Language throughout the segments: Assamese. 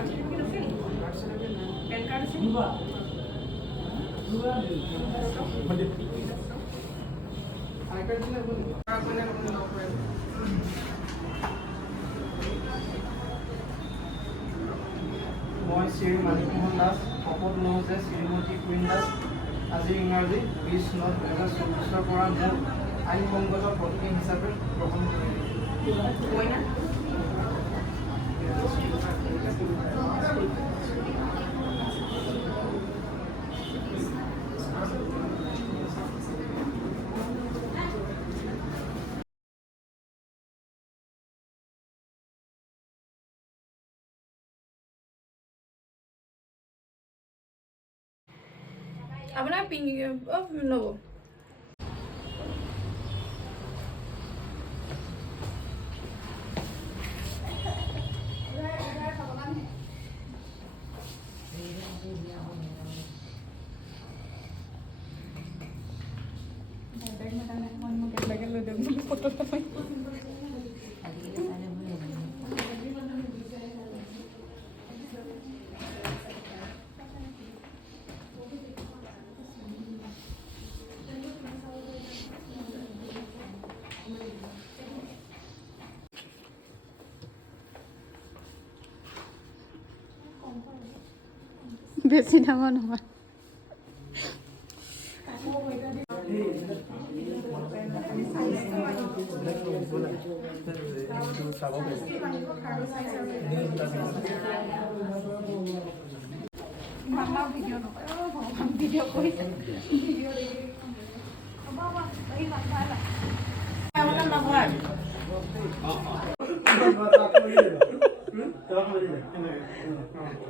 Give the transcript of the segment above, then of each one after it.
মই শ্ৰী মানিকমোহন দাস শপত লওঁ যে শ্ৰীমতী কুইন দাস আজি ইংৰাজী 20/9/2024 পৰা মোৰ আইন সংগত পত্নী হিচাপে গ্ৰহণ কৰিম। আপনাৰ নেব বেছি ডাঙৰ নহয়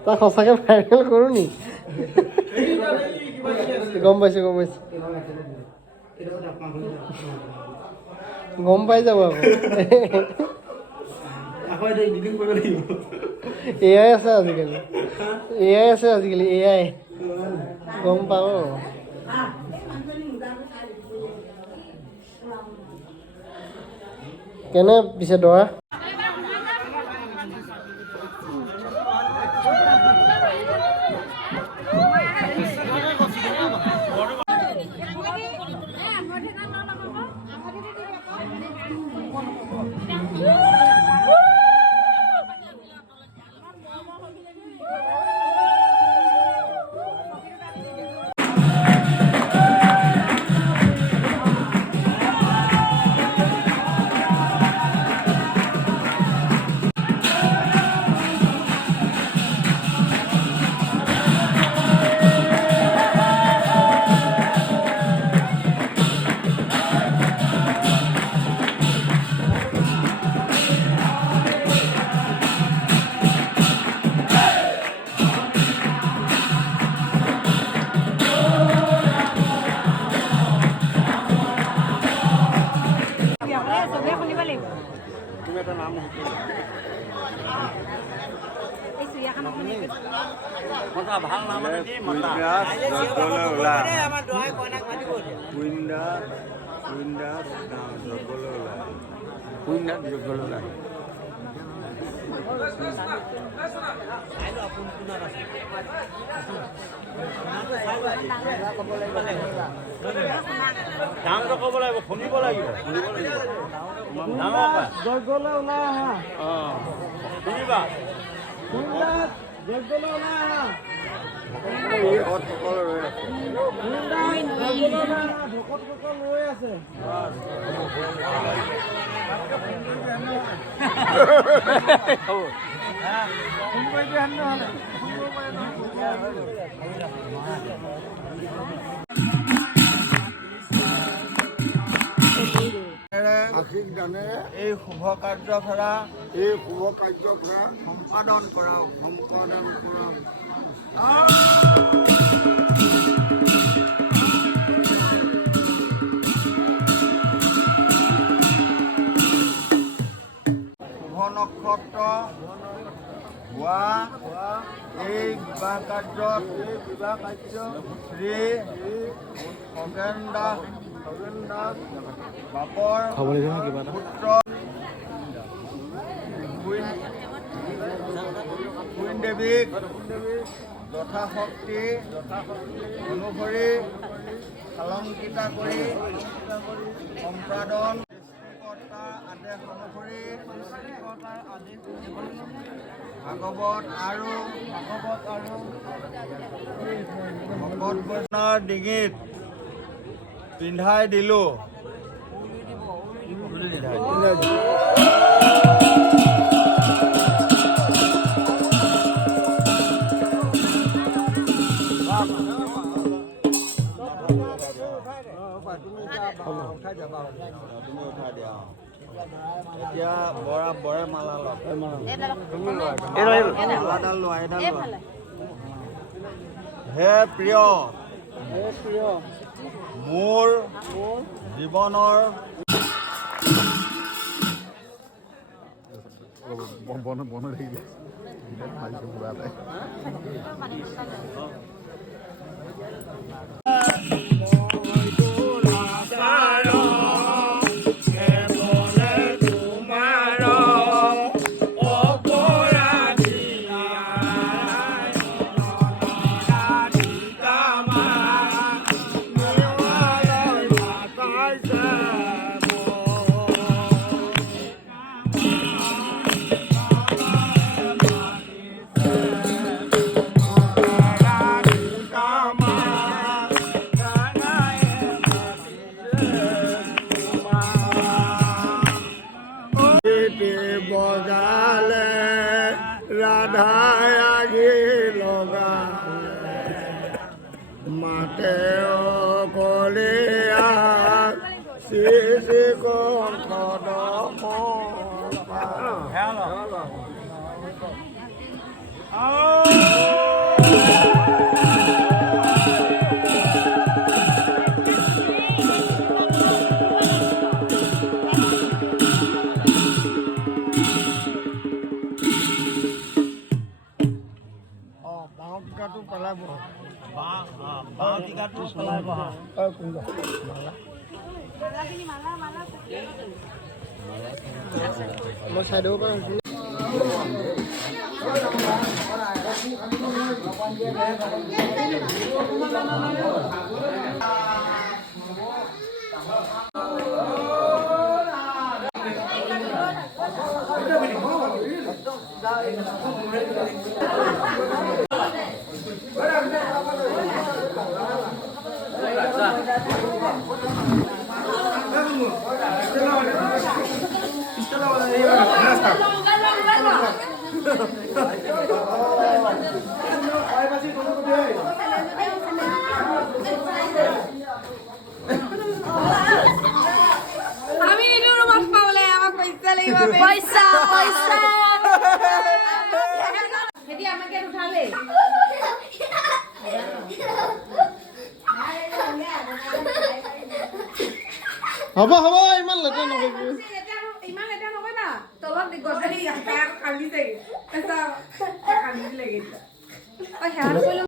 তাক সঁচাকে ভাইৰেল কৰো নি গম পাইছো গম পাই যাব আকৌ এআই আছে আজিকালি এআই গম পাব কেনে পিছে দৰা ভাল নাম দামটো ক'ব লাগিব শুনিব লাগিব যজ্ঞলৈ ওলাই আহা শুনিবা যজ্ঞলৈ ওলাই আহা ভকতসকল ৰৈ আছে আশীষ দানেৰে এই শুভ কাৰ্যধাৰা সম্পাদন কৰাওক শুভ নক্ষত্ৰ হোৱা এই বিবাহ কাৰ্যত শ্ৰী খগেন দাস বাপৰ পুত্ৰ কুইন দেৱীক যথাশক্তি অনুসৰি অলংকৃতা কৰি সম্পাদন সৃষ্টিকৰ্তাৰ আদেশ অনুসৰি ভাগৱত আৰু ভকত বৈষ্ণৱৰ ডিঙিত পিন্ধাই দিলোঁ। এতিয়া বৰে মালা লওক। হে প্ৰিয় মোৰ জীৱনৰ বজালে ৰাধাই আহি লগালে মাতে অকলীয়া শ্ৰী কণ্ঠ টিকাটো পেলাই মই চাই দিব পাৰোঁ। আমি নিদো ৰুমত পাবলে আমাক পইচা লাগিব পইচা হেদি আমাকে উঠালে হ'ব ইমান লেতেৰা নকৰিবি। ইমান লেতেৰা নকৰিবা তলত গধূলি খান্দি চাগে খান্দি লাগে সেৱা কৰিলো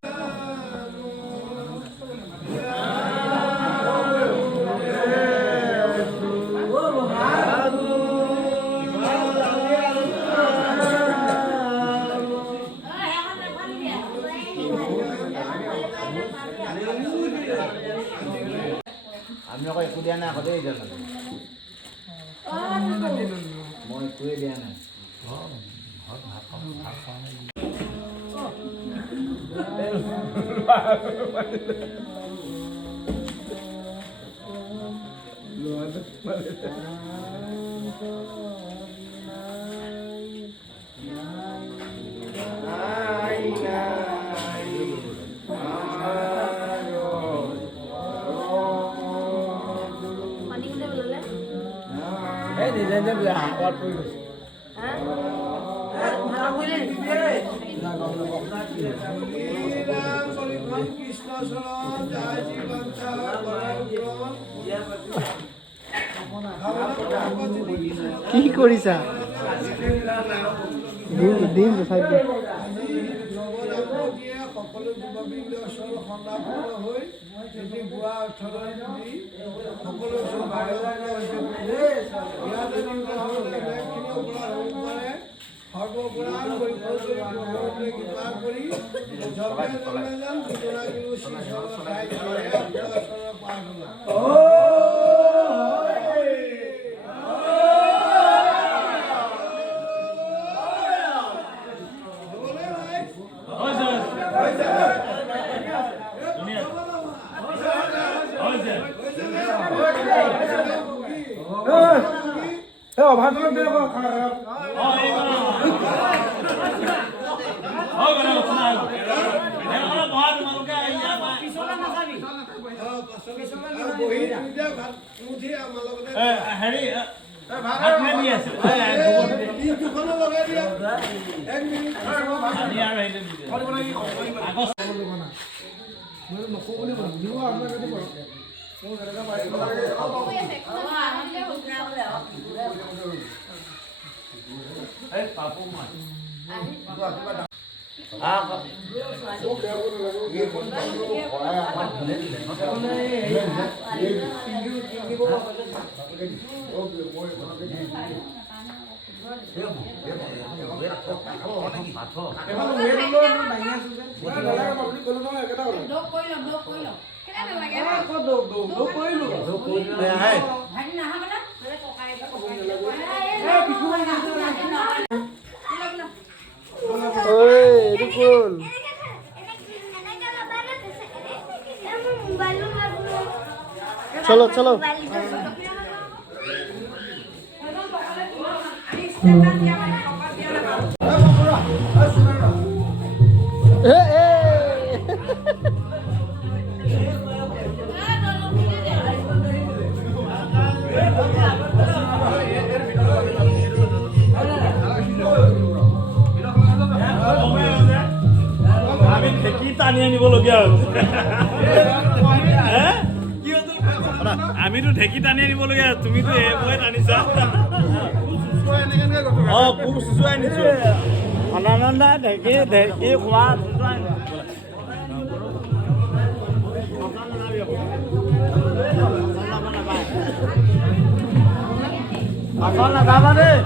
আমি আকৌ একো দিয়া নাই আকৌ দেই জানো মই একোৱে দিয়া নাই। কি কৰিছা? দিম চাই দিম। সকলো যুৱবৃন্দ সন্ধাপূৰ্ণ হৈ এটি বোৱা অৰ্থলৈ তুলি সকলো ইয়াতে অপৰাধ হ'ব পাৰে সৰ্বপুৰাণ বৈষ্ণৱ কৃপা কৰি জপে জপে যাম বিদুৰা গুৰু শ্ৰী সৰস্বতী কৰে অক্ষৰ প্ৰাৰ্থনা। চলো চলো আমি ঢেঁকী টানি আনিবলগীয়া হৈছে আমিতো ঢেঁকী টানি আনিবলগীয়া তুমিতো এইবোৰে টানিছা খুব চুচুৱাই নিছো আনন্দ ঢেঁকী ঢেঁকী খোৱা আচল নাযাবা দেই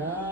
আৰু